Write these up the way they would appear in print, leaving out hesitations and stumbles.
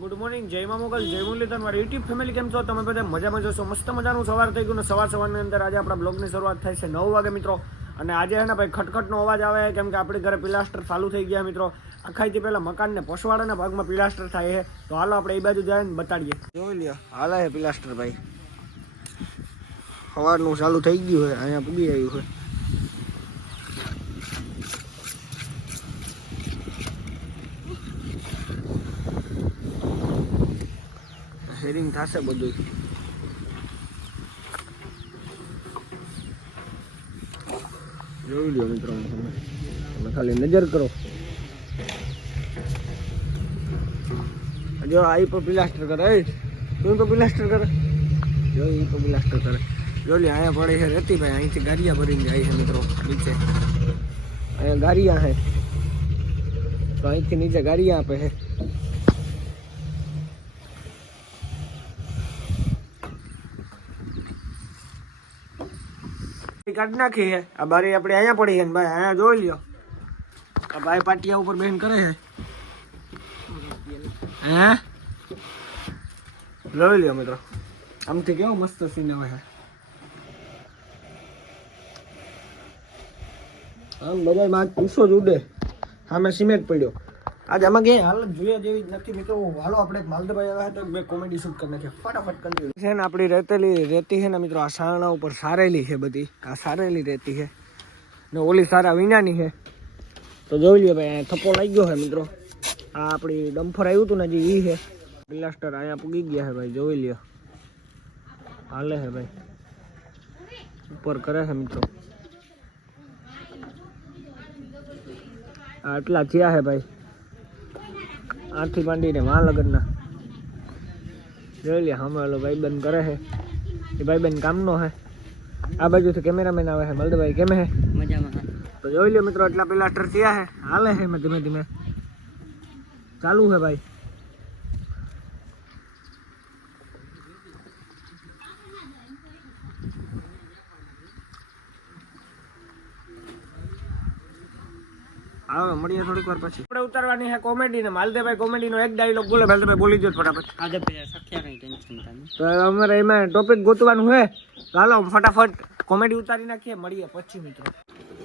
Good morning, જય મા મોગલ, જય મુરલીધર, મારી યુટ્યુબ ફેમિલી કેમ છો? તમે બધા મજામાં જશો? મસ્ત મજાનું સવાર થઈ ગયું ને સવારની અંદર આજે આપણા બ્લોગની શરૂઆત થાય છે 9 વાગે મિત્રો. અને આજે છે ને ભાઈ ખટખટનો અવાજ આવે કેમ કે આપણી ઘરે પિલાસ્ટર ચાલુ થઈ ગયા મિત્રો. આખાઈથી પહેલાં મકાનને પસવાડાના ભાગમાં પિલાસ્ટર થાય છે, તો હાલો આપણે એ બાજુ જઈને બતાડીએ. જોઈ લ્યો, હાલે છે પિલાસ્ટર ભાઈ. સવારનું ચાલુ થઈ ગયું છે, અહીંયા પૂગી આવ્યું છે. શેરિંગ થશે બધું. જોઈ લો મિત્રો, તમે ખાલી નજર કરો. જો આ પર પિલાસ્ટર કરે, તું તો પિલાસ્ટર કરે, જો એ તો પિલાસ્ટર કરે. જો લે અહીંયા પડે છે રેતી ભાઈ, અહીંથી ગારિયા ભરીને જાય છે મિત્રો નીચે. અહીંયા ગારિયા છે તો અહીંથી નીચે ગારિયા આપે છે. કાઢી નાખી છે આ બારી આપણે અહીંયા પડી છે ને ભાઈ. અહીંયા જોઈ લ્યો, આ ભાઈ પાટિયા ઉપર બેન કરે છે. હે જોઈ લ્યો મિત્રો, આમથી કેવો મસ્ત સીન આવે છે. આમ બધા માં પૂછો જ ઉડે. સામે સિમેન્ટ પડ્યો. આજે આમાં કે હાલત જોયા જેવી જ નથી મિત્રો. હાલો આપણે માલદભાઈ આવ્યા તો બે કોમેડી શૂટ કરી નાખીએ ફટાફટ. કન્ટિન્યુ છે ને આપણી રેતી છે ને મિત્રો, આ સારણા ઉપર સારેલી છે બધી. આ સારેલી રેતી છે ને ઓલી સારા વિનાની છે. તો જોઈ લ્યો ભાઈ, અહીંયા થપ્પો લાગ્યો છે મિત્રો. આ આપણી ડમ્ફર આવ્યું હતું ને હજી ઈ છે. પિલાસ્ટર અહીંયા પૂગી ગયા છે ભાઈ, જોઈ લ્યો. હાલે છે ભાઈ, ઉપર કરે છે મિત્રો. આટલા થયા છે ભાઈ, આથી માંડીને મહાલગનના. જોઈ લે સામે ઓલો ભાઈબંધ કરે છે. એ ભાઈબંધ કામનો છે. આ બાજુથી કેમેરામેન આવે છે. મલદભાઈ કેમ છે? મજામાં. તો જોઈ લો મિત્રો, એટલા પિલાસ્ટર થયા છે. હાલે છે એમાં ધીમે ધીમે ચાલુ છે ભાઈ. હવે મળીએ થોડીક વાર પછી. આપણે ઉતારવાની છે કોમેડી ને. માલદેભાઈ કોમેડીનો એક ડાયલોગ બોલે. માલદેભાઈ બોલી દો ફટાફટ. આજે સખ્યા કઈ ટેન્શન નથી તો અમારે એમાં ટોપિક ગોતવાનું છે. હાલો ફટાફટ કોમેડી ઉતારી નાખીએ, મળીએ પછી મિત્રો.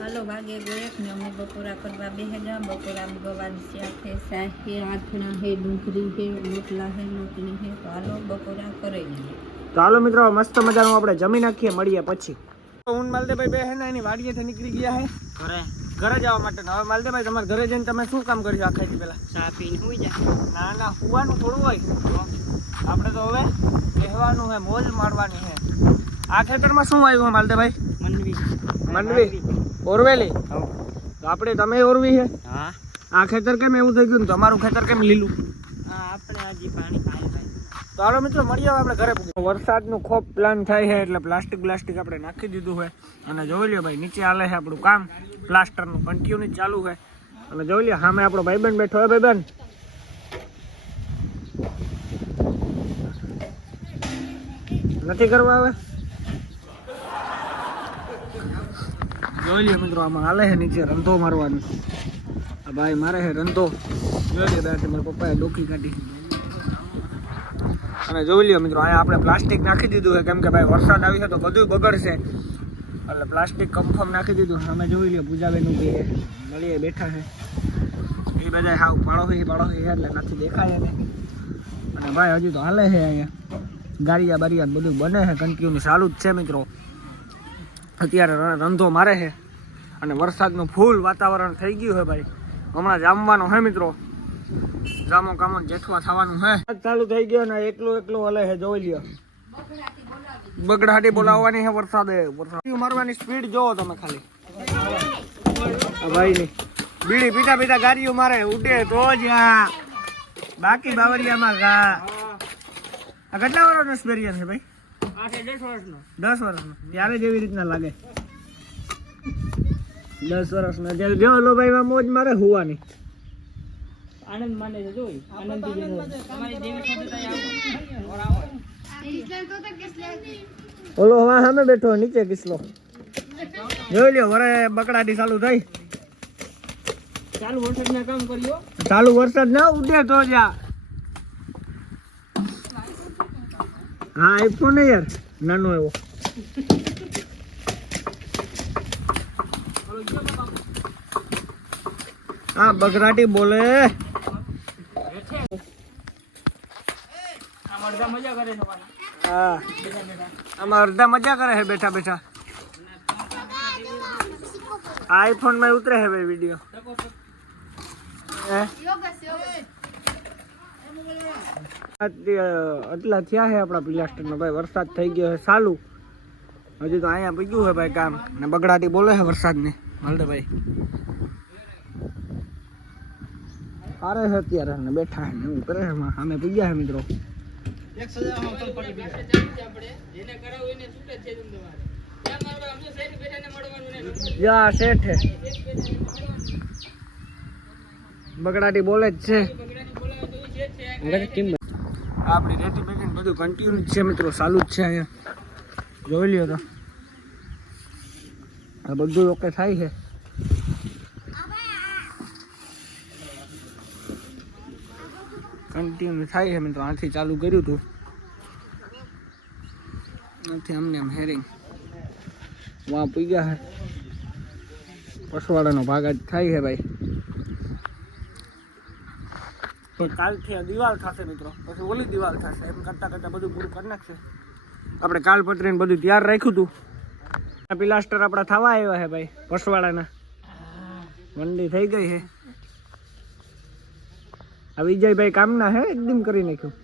હાલો વાગે ગોયક ને અમે બપોરા કરવા બેહેલા. બપોરા ગવાન શાક છે, શાક છે, આથણા છે, ડુંગળી છે, રોટલા છે, રોટલી છે. તો હાલો બપોરા કરી લઈએ. તો હાલો મિત્રો, મસ્ત મજાનું આપણે જમી નાખીએ, મળીએ પછી. હું માલદેભાઈ બે હે ને એની વાડીએથી નીકળી ગયા છે ઘરે જવા માટે. હવે માલદેભાઈ તમારે ઘરે જઈને તમે શું કામ કર્યું આખાથી પેલા? ચા પીને સુઈ જાય. ના ના, સુવાનું થોડું હોય. આપણે તો હવે કહેવાનું છે, મોજ મારવાની છે. આ ખેતરમાં શું આવ્યું માલદેભાઈ? મંડવી ઓરવેલી. તો આપણે તમે ઓરવી છે? હા. આ ખેતર કેમ એવું થઈ ગયું? તમારું ખેતર કેમ લીલું? આપણે હજી પાણી ખાઈ. તો હાલો મિત્રો, મળીએ આપણે ઘરે. વરસાદનું ખોપ પ્લાન થાય છે એટલે પ્લાસ્ટિક આપણે નાખી દીધું છે. અને જોઈ લ્યો ભાઈ, નીચે હાલે છે આપણું કામ પ્લાસ્ટરનું કન્ટિન્યુ ચાલુ છે. અને જોઈ લ્યો સામે આપણો ભાઈબંધ બેઠો હોય. ભાઈબંધ નથી કરવા આવે. જોઈ લ્યો મિત્રો, આમાં હાલે છે નીચે રંધો મારવાનું. આ ભાઈ મારે છે રંધો. જોઈ લ્યો દાદા, મારા પપ્પાએ ડોકી કાઢી. અને જોઈ લ્યો મિત્રો, અહીંયા આપણે પ્લાસ્ટિક નાખી દીધું છે કેમ કે ભાઈ વરસાદ આવી છે તો બધું બગડશે એટલે પ્લાસ્ટિક કન્ફર્મ નાખી દીધું. અમે જોઈ લ્યો પૂજાબેનું બી મળીએ બેઠા છે. એ બધા હાવ પાડોશી એટલે નથી દેખાય એને. અને ભાઈ હજી તો હાલે છે અહીંયા ગારિયા બારિયા બધું બને છે, કન્ટિન્યુ ચાલુ જ છે મિત્રો. અત્યારે રંધો મારે છે અને વરસાદનું ફૂલ વાતાવરણ થઈ ગયું છે ભાઈ. હમણાં જામવાનો છે મિત્રો, જામો કામો જેઠવા થવાનું છે. ચાલુ થઈ ગયો ને એકલું હલે છે. જોઈ લ્યો, બગડાટી બોલાવવાની છે. વરસાદ મારવાની સ્પીડ જોવો તમે ખાલી. ભાઈ ની બીડી પીતા ગાડીઓ મારે ઉડે તો જ. બાકી બાવરિયામાં ઘા. આ કેટલા વર્ષનો એક્સપિરિયન્સ છે ભાઈ? 10 વર્ષનો. ત્યારે જ એવી રીતના લાગે. 10 વર્ષનો જો લો ભાઈ મોજ મારે હુવાની. આનંદ માને છે. જોઈ આનંદ ઓલો હવા સામે બેઠો નીચે કિસલો. જોઈ લ્યો, વરે બકડાટી ચાલુ થઈ. ચાલુ વરસાદ ના કામ કર્યો. ચાલુ વરસાદ ના ઉડે તો જા હા આઈફોન ને યાર નાનો એવો હા બગરાટી બોલે હા આમાં અડધા મજા કરે છે બેઠા બેઠા આઈફોન માં ઉતરે છે ભાઈ વિડીયો આટલા થયા છે આપણા પ્લાસ્ટર નો ભાઈ વરસાદ થઈ ગયો છે ચાલુ હજી તો અહીંયા પગ્યું છે ભાઈ કામ ને બગડાટી બોલે છે વરસાદ ને ભાઈ હારે છે અત્યારે ને બેઠા છે ને એવું કરે છે સામે પગ્યા છે મિત્રો યા શેઠ છે બગડાટી બોલે જ છે આપણી રેતી પેકિંગ બધું કન્ટિન્યુ છે મિત્રો ચાલુ જ છે અહીંયા જોઈ લ્યો તો આ બધું ઓકે થાય છે કન્ટિન્યુ થાય છે મિત્રો આથી ચાલુ કર્યું હતું નથી અમને એમ હેરિંગ વાં પી ગયા છે પસવાડાનો ભાગ જ થાય છે ભાઈ તો કાલથી આ દિવાલ થશે મિત્રો પછી ઓલી દિવાલ થશે એમ કરતાં કરતાં બધું પૂરું કરી નાખશે આપણે કાલ પતરીને બધું તૈયાર રાખ્યું હતું પ્લાસ્ટર આપણા થવા આવ્યા છે ભાઈ પસવાડાના મંડી થઈ ગઈ છે આ વિજયભાઈ કામના હે એકદમ કરી નાખ્યું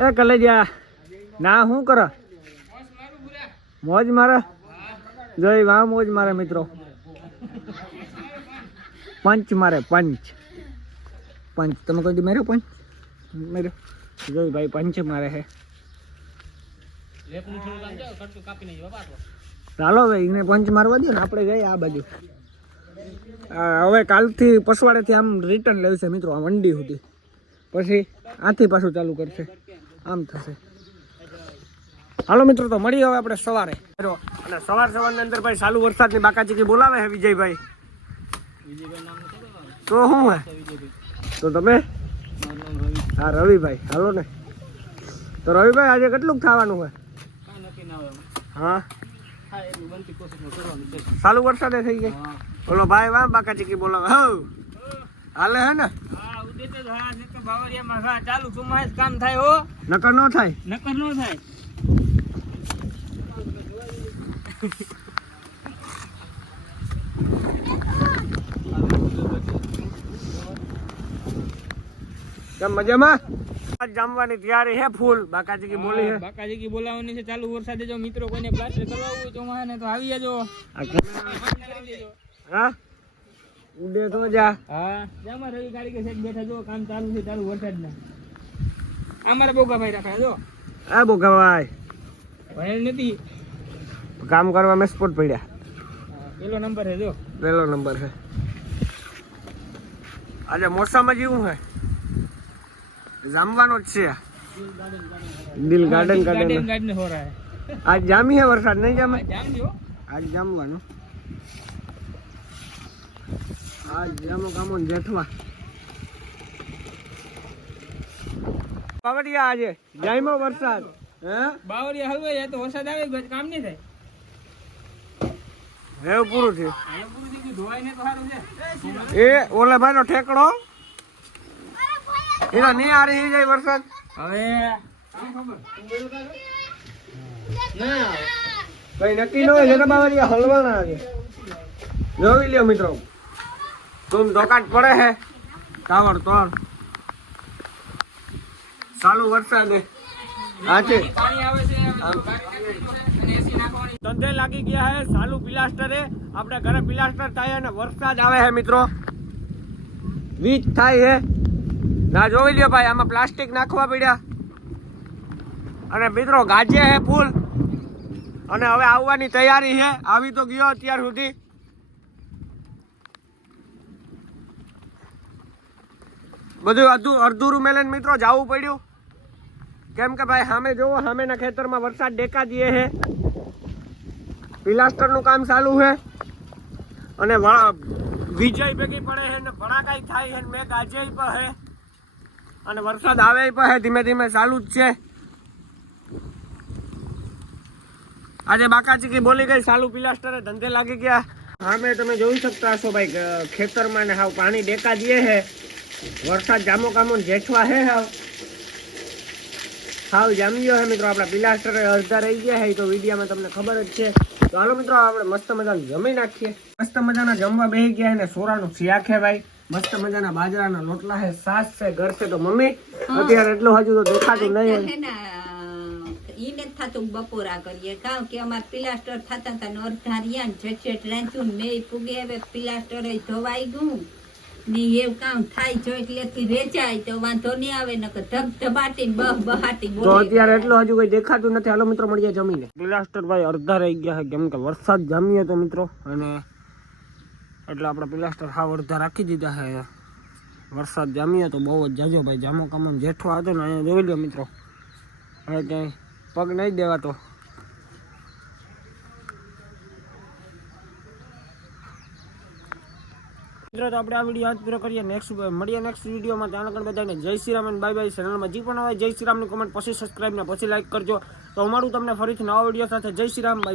એ કલેજા ના શું કરો મોજ મારે જોઈ વાહ મોજ મારે મિત્રો પંચ મારે પંચ પંચ તમે કોઈ દી મેર્યો પંચ મેર્યો જોઈ ભાઈ પંચ મારે હે ચાલો ભાઈ એને પંચ મારવા દો ને આપણે જઈએ આ બાજુ હવે કાલથી પસવાડેથી આમ રિટર્ન લેવશે મિત્રો આ મંડી સુધી પછી આથી પાછું ચાલુ કરશે આમ થશે હાલો મિત્રો તો મળીએ હવે આપણે સવારે અને સવારની અંદર ભાઈ ચાલુ વરસાદની બાકાચીકી બોલાવે છે વિજયભાઈ તો શું હે તો તમે હા રવિભાઈ હાલો ને તો રવિભાઈ આજે કેટલું થવાનું હોય હા ચાલુ વરસાદે થઈ ગઈ બોલો ભાઈ વાહ બાકાચીકી બોલાવે હો હાલે હે ને ચાલુ કામ થાય હો નકર નો થાય કેમ મજામાં જમવાની તૈયારી હે ફૂલ બાકાચીકી બોલી હે બાકાચીકી બોલાવવાની છે ચાલુ વરસાદે જો મિત્રો કોઈને પ્લાસ્ટર કરવાવું હોય ચોમાહાને તો આવી જજો હા ઉડે તો જા હા જામાં રવિ ગાડી કે સેટ બેઠા જો કામ ચાલુ છે ચાલુ વરસાદના અમારે બોગાભાઈ રાખા જો આ બોગાભાઈ ભણેલ નથી કામ કરવા મેં સ્પોટ પડ્યા પેલો નંબર છે જો પહેલો નંબર છે આજે મોસમ જ એવું છે જામવાનો જ છે દિલ ગાર્ડન ગાર્ડન હો રહા હે આજ જામી હે વરસાદ નહીં જામે જામ જો આજ જામવાનું આજ જામો કામો ને જેઠવા પાવડિયા આજે જાયમો વરસાદ હે બાવરિયા હલવાઈ તો વરસાદ આવે કામ નહીં થાય એવું પૂરું થયું આ પૂરું થઈ ગયું ધોવાઈને તો સારું છે એ ઓલા ભાઈ નો ઠેકડો એનો નહીં આ રહી જાય વરસાદ હવે કઈ નક્કી ન હોય જરા બાવરિયા હલવાના છે જોઈ લ્યો મિત્રો તુમ ધોકાટ પડે હે તાવડ તોડ ચાલુ વરસાદે હાચે પાણી આવે છે અને એસી નાખવાની ધંધે લાગી ગયા હે ચાલુ પિલાસ્ટરે આપણે ઘરે પિલાસ્ટર થાય અને વરસાદ આવે છે મિત્રો વીજ થાય છે ના જોઈ લ્યો ભાઈ આમાં પ્લાસ્ટિક નાખવા પડ્યા અને મિત્રો ગાજે હે ફૂલ અને હવે આવવાની તૈયારી છે આવી તો ગયો અત્યાર સુધી બધું અડધું મેલન મિત્રો જવું પડ્યું કેમ કે ભાઈ સામે જોવો સામેના ખેતરમાં વરસાદ ડેકા દે છે પિલાસ્ટરનું કામ ચાલુ છે અને વીજળી ભેગી પડે છે ને ભડાકાઈ થાય છે મેં ગાજે પણ છે અને વરસાદ આવે પણ છે ધીમે ધીમે ચાલુ જ છે આજે બાકાચીકી બોલી ગઈ, સાલું પિલાસ્ટરે ધંધે લાગી ગયા. સામે તમે જોઈ શકતા હશો ભાઈ ખેતરમાં ને હાવ પાણી ડેકા દે હે. વરસાદ જામો કામો જેઠવા હે હાવ જામી ગયો હે મિત્રો. આપણા પિલાસ્ટરે અડધા રહી ગયા હે તો વિડીયોમાં તમને ખબર જ છે. તો હાલો મિત્રો આપણે મસ્ત મજાનું જમી નાખીએ. મસ્ત મજાના જમવા બેસી ગયા હે ને સોરાનું શાક હે ભાઈ. મસ્ત મજાના બાજરાના લોટલા હે, સાસ છે, ઘર છે. તો મમ્મી અત્યારે એટલું હજુ તો દેખાતું નહીં. ઈને જ થતું બપોરા કરીએ કારણ કે અમારે પિલાસ્ટર થતા હતા ને અડધા રહ્યા ને ઝટઝટ રાંધ્યું ને મેં પૂગે હવે પિલાસ્ટર ધોવાઈ ગયું ને એવું કામ થાય જો એટલે વેચાય તો વાંધો નહીં આવે ને ધબ ધબાટી બહાટી તો અત્યારે એટલું હજુ કઈ દેખાતું નથી. હાલો મિત્રો મળીએ જમીને. પિલાસ્ટર ભાઈ અડધા રહી ગયા છે કેમ કે વરસાદ જામ્યો હતો મિત્રો, અને એટલે આપણે પિલાસ્ટર હાવ અડધા રાખી દીધા છે. વરસાદ જામ્યો તો બહુ જ જાજો ભાઈ. જામો કામો જેઠવા હતો ને અહીંયા જોઈ લો મિત્રો, હવે ક્યાંય પગ નહીં દેવાતો. મિત્રો તો આપણે આ વિડીયો આજ પૂરો કરીએ. મળીએ નેક્સ્ટ વિડીયોમાં. ત્યાં આગળ બધાને જય શ્રી રામ અને બાય બાય. ચેનલમાં જે પણ આવે જય શ્રી રામની કોમેન્ટ, પછી સબસ્ક્રાઈબ ને પછી લાઈક કરજો. તો અમારું તમને ફરીથી નવા વિડીયો સાથે જય શ્રી રામ.